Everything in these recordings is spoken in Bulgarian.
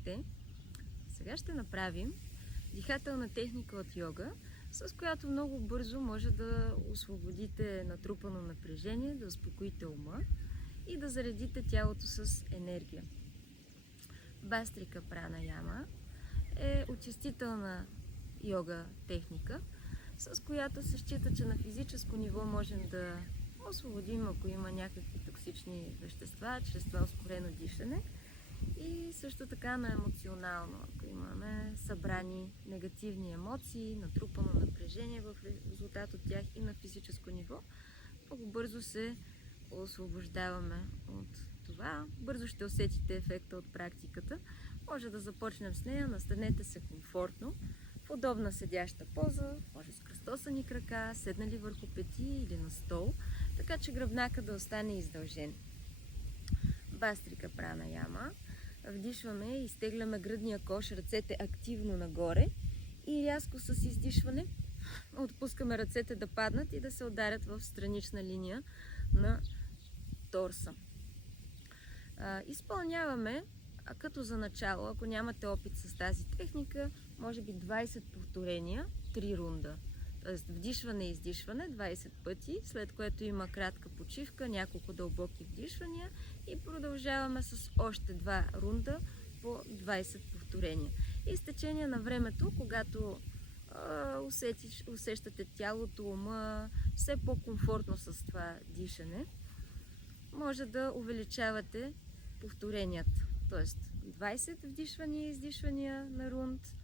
Здравейте! Сега ще направим дихателна техника от йога, с която много бързо може да освободите натрупано напрежение, да успокоите ума и да заредите тялото с енергия. Бастрика пранаяма е очистителна йога техника, с която се счита, че на физическо ниво можем да освободим, ако има някакви токсични вещества, чрез това ускорено дишане. И също така на емоционално, ако имаме събрани негативни емоции, натрупано напрежение в резултат от тях и на физическо ниво, много бързо се освобождаваме от това. Бързо ще усетите ефекта от практиката. Може да започнем с нея, настанете се комфортно, в удобна седяща поза, може с кръстосани крака, седнали върху пети или на стол, така че гръбнака да остане издължен. Бастрика пранаяма. Вдишваме и изтегляме гръдния кош, ръцете активно нагоре и рязко с издишване отпускаме ръцете да паднат и да се ударят в странична линия на торса. Изпълняваме, като за начало, ако нямате опит с тази техника, може би 20 повторения, 3 рунда. Тоест вдишване и издишване 20 пъти, след което има кратка почивка, няколко дълбоки вдишвания и продължаваме с още 2 рунда по 20 повторения. И с течение на времето, когато усещате тялото, ума все по-комфортно с това дишане, може да увеличавате повторенията. Тоест 20 вдишвания и издишвания на рунд,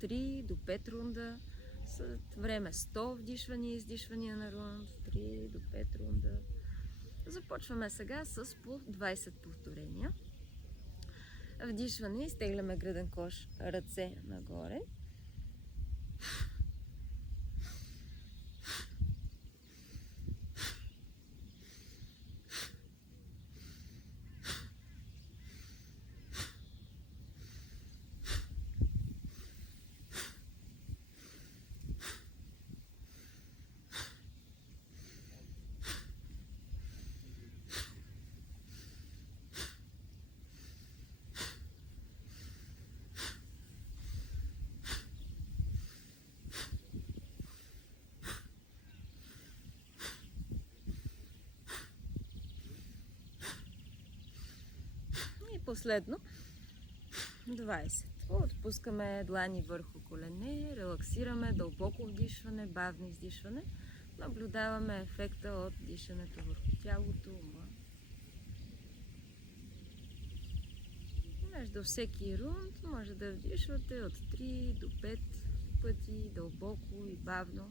3 до 5 рунда, след време 100 вдишвания и издишвания на рунд, 3 до 5 рунда. Започваме сега с по 20 повторения. Вдишване, изтегляме гръден кош, ръце нагоре. Последно 20. Отпускаме длани върху колене, релаксираме, дълбоко вдишване, бавно издишване. Наблюдаваме ефекта от дишането върху тялото, ума. Между всеки рунд може да вдишвате от 3 до 5 пъти, дълбоко и бавно.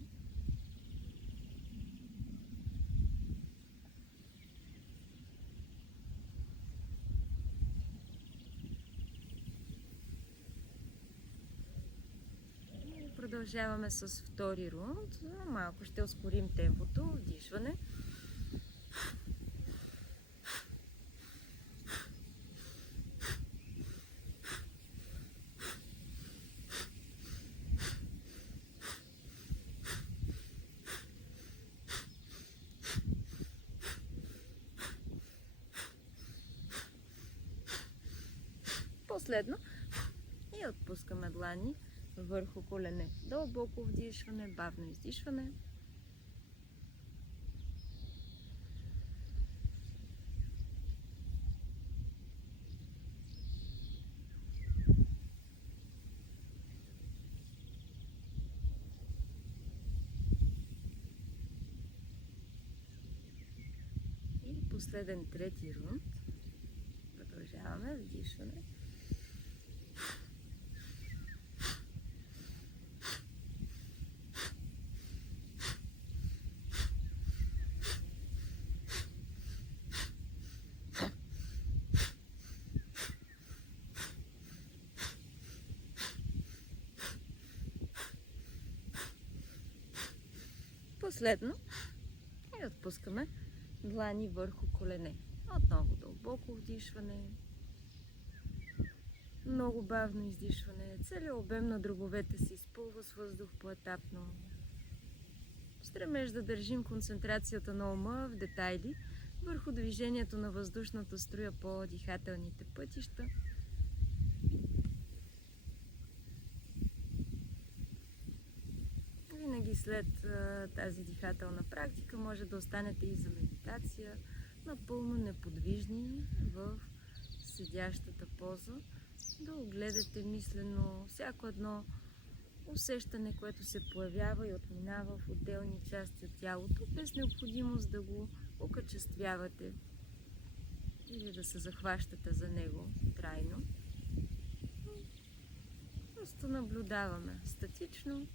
Продължаваме с втори рунд. Малко ще ускорим темпото. Вдишване. Последно. И отпускаме длани върху колене. Дълбоко вдишване, бавно издишване. И последен трети рунд. Продължаваме вдишване. Последно и отпускаме длани върху колене. Отново дълбоко вдишване, много бавно издишване. Целият обем на дробовете се изпълва с въздух поетапно. Стремеж да държим концентрацията на ума в детайли върху движението на въздушната струя по дихателните пътища. и след тази дихателна практика може да останете и за медитация, напълно неподвижни в седящата поза, да огледате мислено всяко едно усещане, което се появява и отминава в отделни части от тялото, без необходимост да го окачествявате или да се захващате за него трайно. Просто наблюдаваме статично,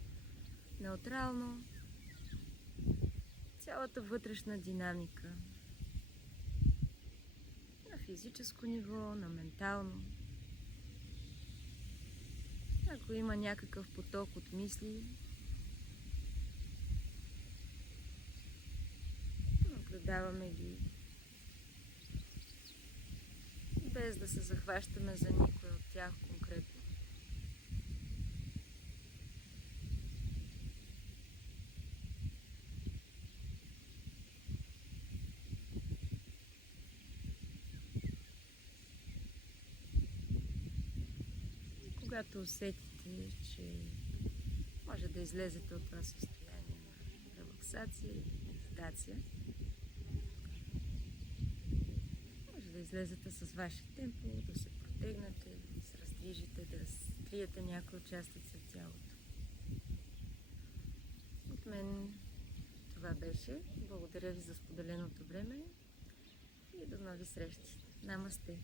неутрално цялата вътрешна динамика на физическо ниво, на ментално. Ако има някакъв поток от мисли, наблюдаваме ги, без да се захващаме за никой от тях конкретно. Когато усетите, че може да излезете от това състояние на релаксация или медитация, може да излезете с ваше темпо, да се протегнете, да се раздвижите, да разкриете някои участъци от тялото. От мен това беше. Благодаря ви за споделеното време и до нови срещи. Намасте!